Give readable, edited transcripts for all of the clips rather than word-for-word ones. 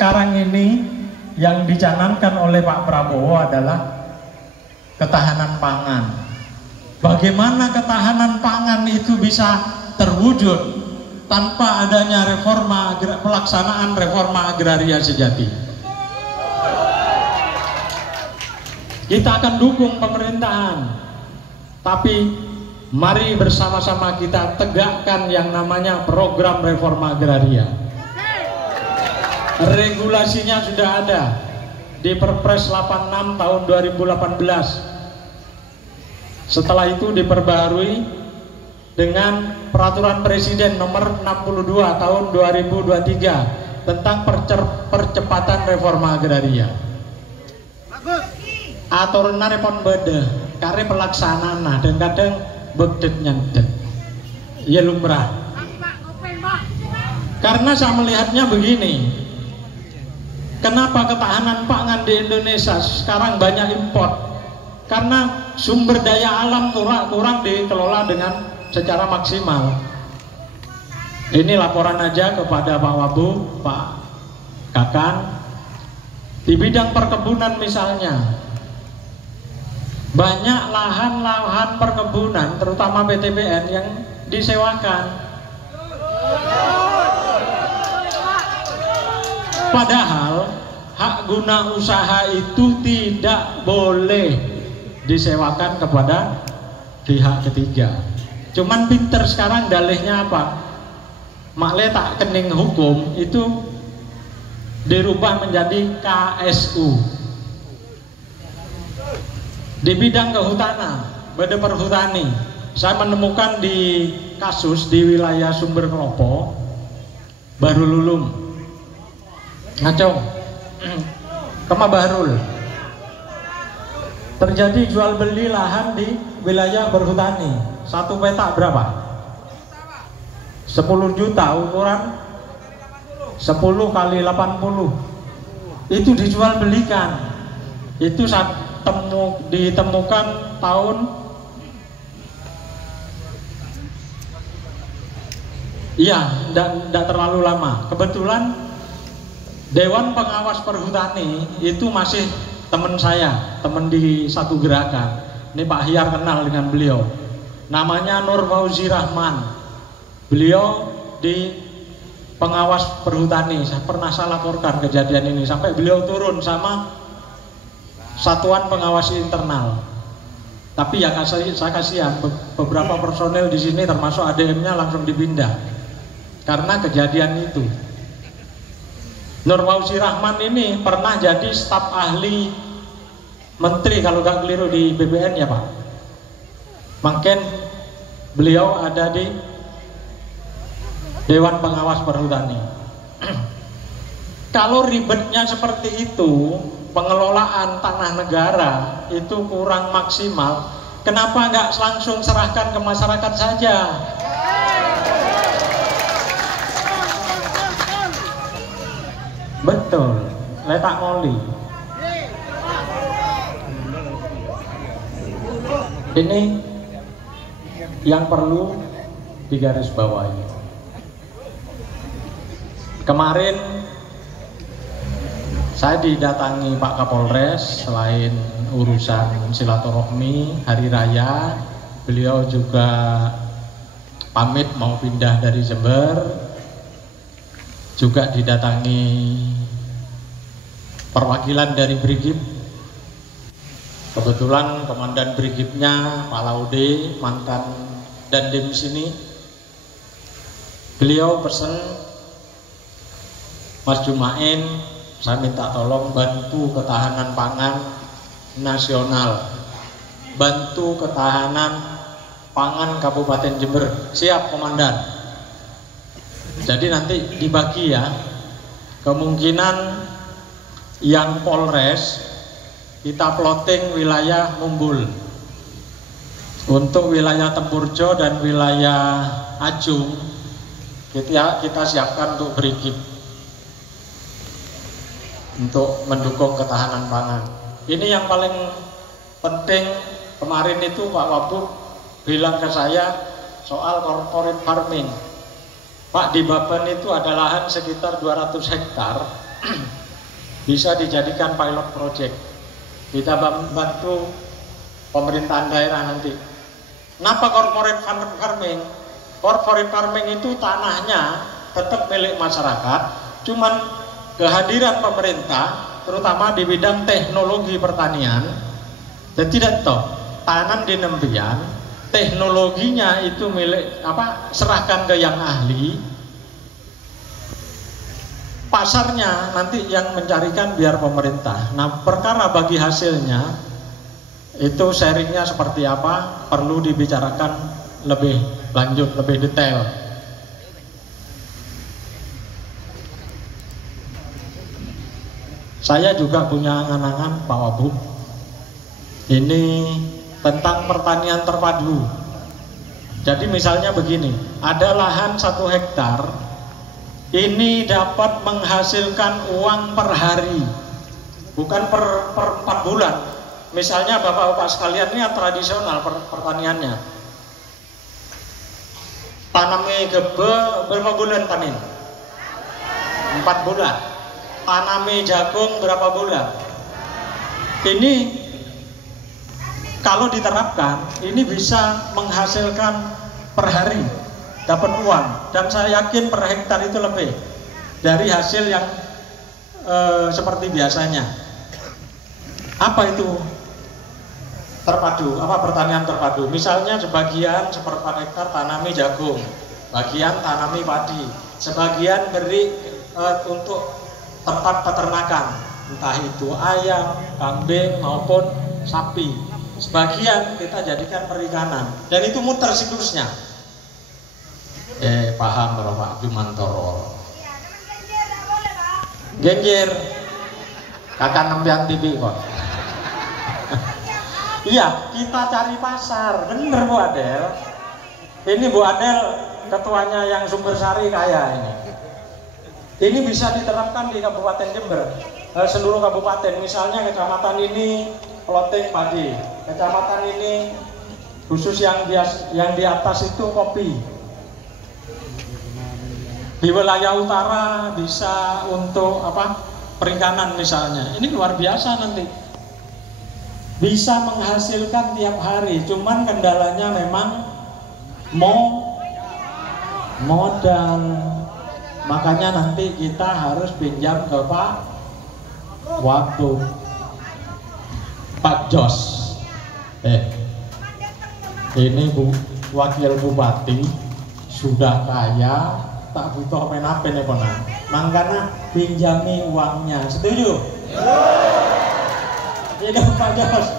sekarang ini yang dicanangkan oleh Pak Prabowo adalah ketahanan pangan. Bagaimana ketahanan pangan itu bisa terwujud tanpa adanya pelaksanaan reforma agraria sejati? Kita akan dukung pemerintahan, tapi mari bersama-sama kita tegakkan yang namanya program reforma agraria. Regulasinya sudah ada di Perpres 86 tahun 2018. Setelah itu diperbaharui dengan Peraturan Presiden nomor 62 tahun 2023 tentang percepatan reforma agraria. Aturna repon bede kare pelaksanaan dan kadang bedet nyandet ya lumrah. Karena saya melihatnya begini, kenapa ketahanan pangan di Indonesia sekarang banyak impor? Karena sumber daya alam kurang dikelola dengan secara maksimal. Ini laporan aja kepada Pak Wabu, Pak Kakan. Di bidang perkebunan misalnya, banyak lahan-lahan perkebunan terutama PTBN yang disewakan. Padahal hak guna usaha itu tidak boleh disewakan kepada pihak ketiga. Cuman pinter sekarang dalihnya apa? Makle tak kening hukum itu dirubah menjadi KSU. Di bidang kehutanan, Bade Perhutani, saya menemukan di kasus di wilayah Sumber Klopo, Baru Lulum, Ngacong, Kema Bahrul, terjadi jual beli lahan di wilayah berhutani. Satu petak berapa? 10 juta, ukuran 10 kali 80. Itu dijual belikan. Itu ditemukan tahun tidak terlalu lama. Kebetulan Dewan Pengawas Perhutani itu masih teman saya, teman di satu gerakan. Ini Pak Hyar kenal dengan beliau. Namanya Nur Fauzi Rahman. Beliau di pengawas perhutani. Saya pernah laporkan kejadian ini sampai beliau turun sama satuan pengawas internal. Tapi ya saya kasihan, beberapa personel di sini termasuk ADM-nya langsung dipindah karena kejadian itu. Nur Fauzi Rahman ini pernah jadi staf ahli menteri kalau nggak keliru di BPN ya Pak. Mungkin beliau ada di Dewan Pengawas Perhutani. Kalau ribetnya seperti itu, pengelolaan tanah negara itu kurang maksimal, kenapa nggak langsung serahkan ke masyarakat saja? Betul, letak ngoli. Ini yang perlu digarisbawahi. Kemarin saya didatangi Pak Kapolres, selain urusan silaturahmi hari raya, beliau juga pamit mau pindah dari Jember. Juga didatangi perwakilan dari Brigif. Kebetulan komandan Brigifnya Pak Laude, mantan Dandim sini. Beliau pesen, Mas Jumain, saya minta tolong bantu ketahanan pangan nasional, bantu ketahanan pangan Kabupaten Jember. Siap komandan. Jadi nanti dibagi ya, kemungkinan yang Polres kita plotting wilayah Mumbul, untuk wilayah Tempurjo dan wilayah Ajung kita siapkan untuk Brigif untuk mendukung ketahanan pangan. Ini yang paling penting. Kemarin itu Pak Wabub bilang ke saya soal corporate farming. Pak, di Bapen itu ada lahan sekitar 200 hektar bisa dijadikan pilot project. Kita bantu pemerintahan daerah nanti. Kenapa corporate farming? Corporate farming itu tanahnya tetap milik masyarakat, cuman kehadiran pemerintah, terutama di bidang teknologi pertanian, dan tidak toh tanam di nembian, teknologinya itu milik serahkan ke yang ahli, pasarnya nanti yang mencarikan biar pemerintah. Nah, perkara bagi hasilnya itu sharingnya seperti apa perlu dibicarakan lebih lanjut, lebih detail. Saya juga punya angan-angan Pak Wabub, ini tentang pertanian terpadu. Jadi misalnya begini, ada lahan 1 hektar, ini dapat menghasilkan uang per hari, bukan per 4 bulan. Misalnya bapak-bapak sekalian, ini tradisional pertaniannya, tanami gebe berapa bulan panen? 4 bulan. Tanami jagung berapa bulan? Ini kalau diterapkan, ini bisa menghasilkan per hari, dapat uang, dan saya yakin per hektar itu lebih dari hasil yang seperti biasanya. Apa itu terpadu? Apa pertanian terpadu? Misalnya sebagian seperempat hektar tanami jagung, bagian tanami padi, sebagian beri untuk tempat peternakan, entah itu ayam, kambing maupun sapi. Sebagian kita jadikan perikanan, dan itu muter siklusnya. Paham Bapak Jumantoro? Genjer, kakak nembian TV kok. Iya, kita cari pasar, bener Bu Adel. Ini Bu Adel ketuanya yang Sumber Sari kaya ini. Ini bisa diterapkan di Kabupaten Jember, seluruh kabupaten. Misalnya kecamatan ini plotting padi, kecamatan ini khusus yang di atas itu kopi. Di wilayah utara bisa untuk perikanan misalnya. Ini luar biasa nanti. Bisa menghasilkan tiap hari, cuman kendalanya memang modal. Makanya nanti kita harus pinjam ke Pak Jos. Ini Wakil Bupati sudah kaya, tak butuh apa-apa nih Ponan. Makanya pinjami uangnya. Setuju? Ini Pak Jos.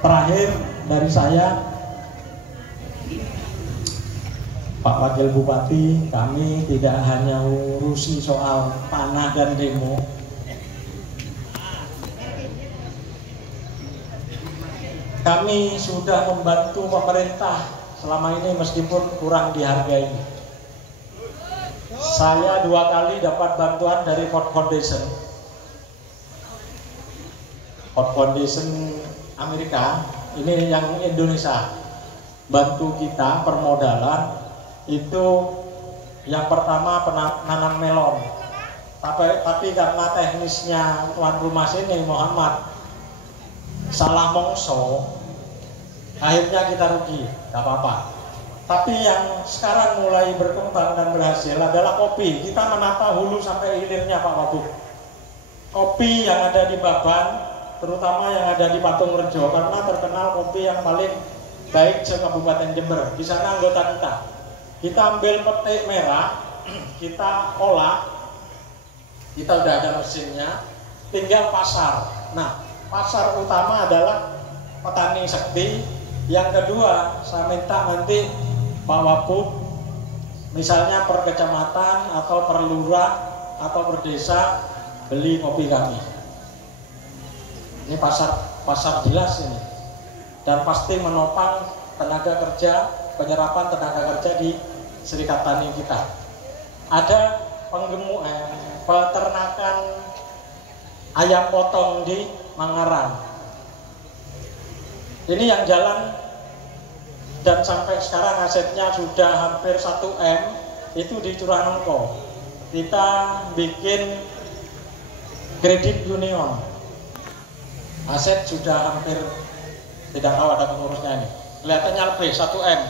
Terakhir dari saya, Pak Wakil Bupati, kami tidak hanya urusi soal tanah dan demo. Kami sudah membantu pemerintah selama ini meskipun kurang dihargai. Saya 2 kali dapat bantuan dari Ford Foundation. Ford Foundation Amerika, ini yang Indonesia. Bantu kita permodalan. Itu yang pertama penanam melon, tapi karena teknisnya tuan rumah sini Muhammad salah mongso, akhirnya kita rugi, gak apa-apa. Tapi yang sekarang mulai berkembang dan berhasil adalah kopi. Kita menata hulu sampai hilirnya Pak Wabub. Kopi yang ada di Baban, terutama yang ada di Patung Rejo, karena terkenal kopi yang paling baik se-Kabupaten Jember. Di sana anggota kita. Kita ambil petik merah, kita olah, kita udah ada mesinnya, tinggal pasar. Nah, pasar utama adalah petani sekti. Yang kedua, saya minta nanti Pak Wabub, misalnya per kecamatan atau per lurah atau per desa, beli kopi kami. Ini pasar jelas ini, dan pasti menopang tenaga kerja, penyerapan tenaga kerja di Serikat Tani kita. Ada peternakan ayam potong di Mangaran. Ini yang jalan dan sampai sekarang asetnya sudah hampir 1 M, itu di Curanongko. kita bikin kredit Union. Aset sudah hampir, tidak tahu ada pengurusnya ini. Kelihatannya lebih 1M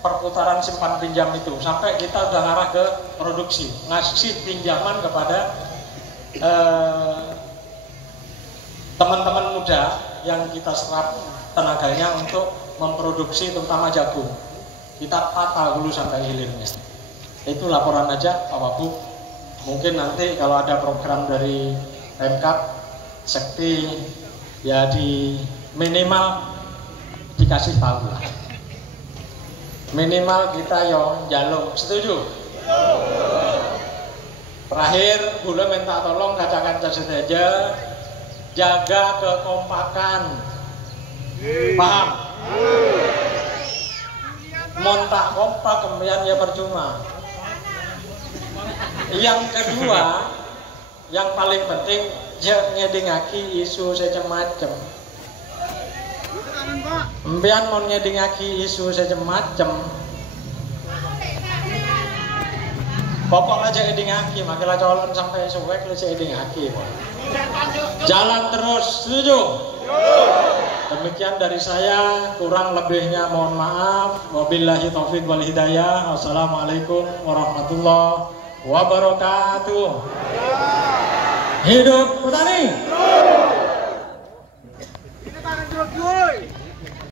perputaran simpan pinjam itu, sampai kita udah ngarah ke produksi, ngasih pinjaman kepada teman-teman muda yang kita serap tenaganya untuk memproduksi terutama jagung. Kita tata hulu sampai hilirnya. Itu laporan aja Pak Wabub. Mungkin nanti kalau ada program dari Pemkab, Sekti, ya di minimal dikasih tahu lah. Minimal kita yo jaluk, setuju? Terakhir, Bula minta tolong kaca-kaca saja, jaga kekompakan. Paham? Montak kompak kemudian ya percuma. Yang kedua, yang paling penting, jangan ngedingaki isu macam-macam. Mbian mau ngedingaki isu macam-macam. Pokok aja ngedingaki, makilah colon sampai suwek lu ngedingaki. Jalan terus, setuju? Demikian dari saya, kurang lebihnya mohon maaf. Wabillahi taufiq wal hidayah. Wassalamualaikum warahmatullahi wabarakatuh. Hidup petani.